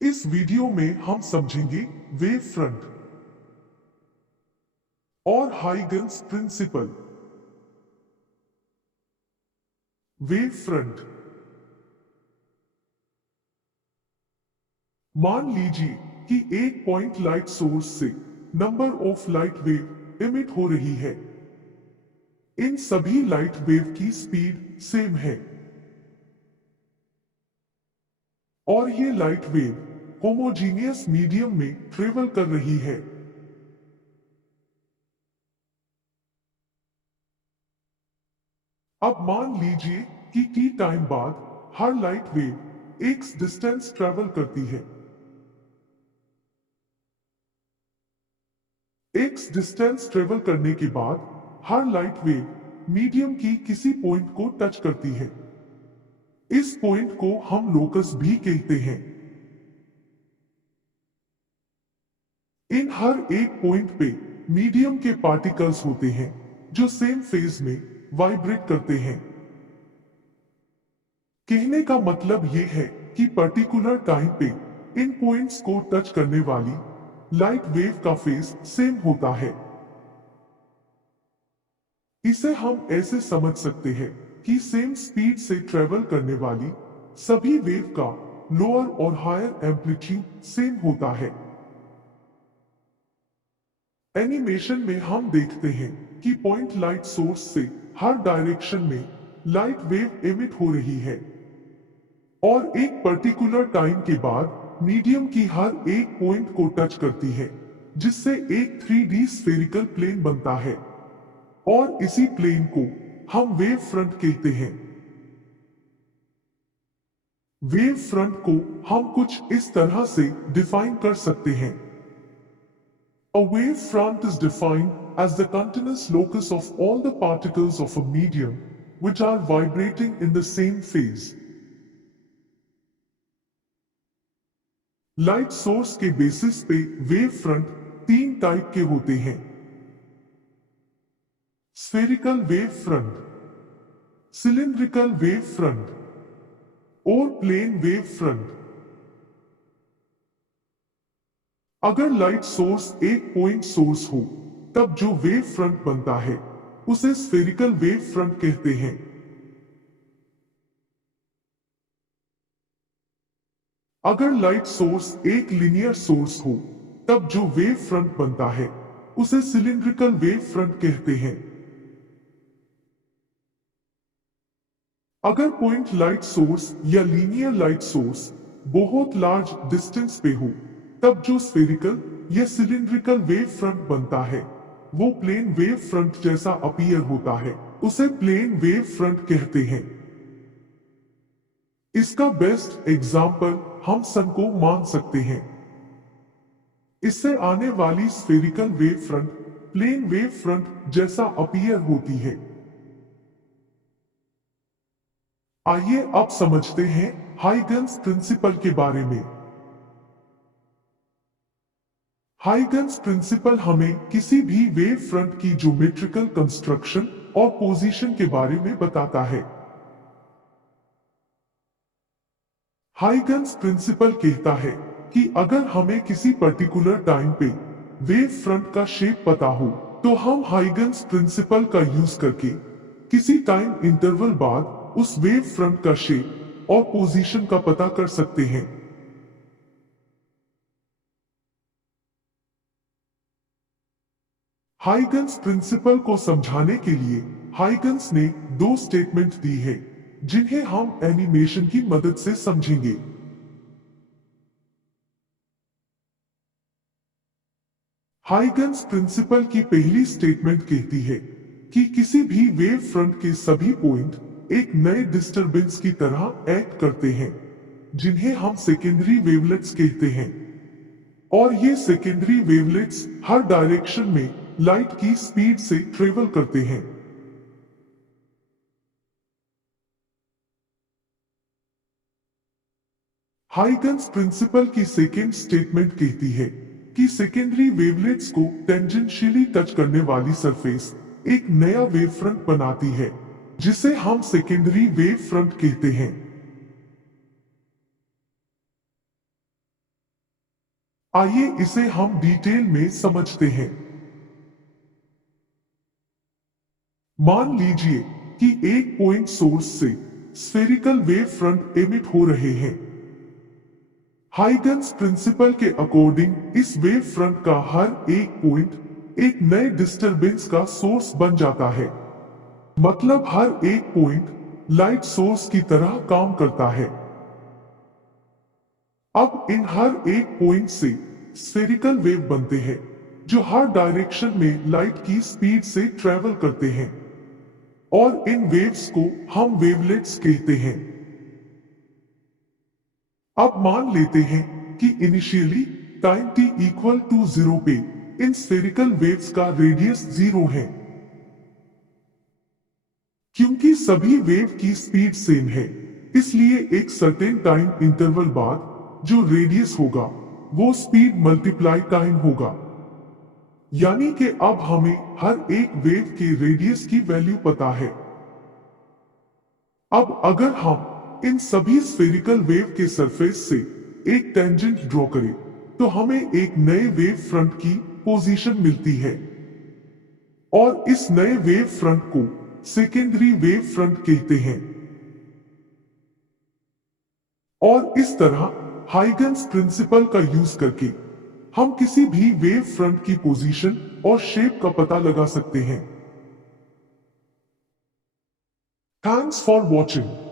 इस वीडियो में हम समझेंगे वेव फ्रंट और हाइगन्स प्रिंसिपल। वेव फ्रंट, मान लीजिए कि एक पॉइंट लाइट सोर्स से number of light wave emit हो रही है। इन सभी लाइट वेव की स्पीड सेम है और ये लाइट वेव होमोजीनियस मीडियम में ट्रेवल कर रही है। अब मान लीजिए कि टी टाइम बाद हर लाइट वेव एक डिस्टेंस ट्रेवल करती है। एक्स डिस्टेंस ट्रेवल करने के बाद हर लाइट वेव मीडियम की किसी पॉइंट को टच करती है। इस पॉइंट को हम लोकस भी कहते हैं। इन हर एक पॉइंट पे मीडियम के पार्टिकल्स होते हैं जो सेम फेज में वाइब्रेट करते हैं। कहने का मतलब यह है कि पर्टिकुलर टाइम पे इन पॉइंट्स को टच करने वाली लाइट वेव का फेज सेम होता है। इसे हम ऐसे समझ सकते हैं कि सेम स्पीड से ट्रेवल करने वाली सभी वेव का लोअर और हायर एम्पलीट्यूड सेम होता है। एनिमेशन में हम देखते हैं कि पॉइंट लाइट सोर्स से हर डायरेक्शन में लाइट वेव एमिट हो रही है और एक पर्टिकुलर टाइम के बाद मीडियम की हर एक पॉइंट को टच करती है, जिससे एक 3D स्फेरिकल प्लेन बनता है और इसी प्लेन को हम वेव फ्रंट कहते हैं। वेव फ्रंट को हम कुछ इस तरह से डिफाइन कर सकते हैं। A wave front is defined as the continuous locus of all the particles of a medium which are vibrating in the same phase. Light source के बेसिस पे वेव फ्रंट तीन टाइप के होते हैं: spherical wave front, cylindrical wave front और plane wave front. अगर light source एक point source हो तब जो वेव फ्रंट बनता है उसे स्फेरिकल वेव फ्रंट कहते हैं। अगर लाइट सोर्स एक लीनियर सोर्स हो तब जो वेव फ्रंट बनता है उसे सिलिंड्रिकल वेव फ्रंट कहते हैं। अगर पॉइंट लाइट सोर्स या लीनियर लाइट सोर्स बहुत लार्ज डिस्टेंस पे हो तब जो स्फेरिकल या सिलिंड्रिकल वेव फ्रंट बनता है वो प्लेन वेव फ्रंट जैसा अपीयर होता है, उसे प्लेन वेव फ्रंट कहते हैं। इसका बेस्ट एग्जाम्पल हम सन को मान सकते हैं। इससे आने वाली spherical wave front plane wave front जैसा अपीयर होती है। आइए अब समझते हैं हाइगन्स प्रिंसिपल के बारे में। हाइगन्स प्रिंसिपल हमें किसी भी वेव फ्रंट की ज्योमेट्रिकल कंस्ट्रक्शन और पोजीशन के बारे में बताता है। हाइगन्स प्रिंसिपल कहता है कि अगर हमें किसी पर्टिकुलर टाइम पे वेव फ्रंट का शेप पता हो तो हम हाइगन्स प्रिंसिपल का यूज करके किसी टाइम इंटरवल बाद उस वेव फ्रंट का शेप और पोजीशन का पता कर सकते हैं। हाइगन्स प्रिंसिपल को समझाने के लिए हाइगन्स ने दो स्टेटमेंट दी है जिन्हें हम एनिमेशन की मदद से समझेंगे। हाइगन्स प्रिंसिपल की पहली स्टेटमेंट कहती है कि किसी भी वेव फ्रंट के सभी पॉइंट एक नए डिस्टरबेंस की तरह एक्ट करते हैं जिन्हें हम सेकेंडरी वेवलेट्स कहते हैं और ये सेकेंडरी वेवलेट्स हर डायरेक्शन में लाइट की स्पीड से ट्रेवल करते हैं। हाइगन्स प्रिंसिपल की सेकेंड स्टेटमेंट कहती है कि सेकेंडरी वेवलेट्स को टेंजेंशियली टच करने वाली सरफेस एक नया वेव फ्रंट बनाती है जिसे हम सेकेंडरी वेव फ्रंट कहते हैं। आइए इसे हम डिटेल में समझते हैं। मान लीजिए कि एक पॉइंट सोर्स से स्फेरिकल वेव फ्रंट एमिट हो रहे हैं। हाइगन्स प्रिंसिपल के अकॉर्डिंग इस वेव फ्रंट का हर एक पॉइंट एक नए डिस्टरबेंस का सोर्स बन जाता है। मतलब हर एक पॉइंट लाइट सोर्स की तरह काम करता है। अब इन हर एक पॉइंट से स्फेरिकल वेव बनते हैं जो हर डायरेक्शन में लाइट की स्पीड से ट्रेवल करते हैं और इन वेव्स को हम वेवलेट्स कहते हैं। अब मान लेते हैं कि initially time t equal to 0 पे इन स्फेरिकल वेव्स का रेडियस 0 है। क्योंकि सभी वेव की स्पीड सेम है, इसलिए एक सर्टेन टाइम इंटरवल बाद जो रेडियस होगा वो स्पीड मल्टीप्लाई टाइम होगा। यानी कि अब हमें हर एक वेव के रेडियस की वैल्यू पता है। अब अगर हम इन सभी स्फेरिकल वेव के सरफेस से एक टेंजेंट ड्रॉ करें तो हमें एक नए वेव फ्रंट की पोजीशन मिलती है और इस नए वेव फ्रंट को सेकेंडरी वेव फ्रंट कहते हैं। और इस तरह हाइगन्स प्रिंसिपल का यूज करके हम किसी भी वेव फ्रंट की पोजीशन और शेप का पता लगा सकते हैं। Thanks for watching.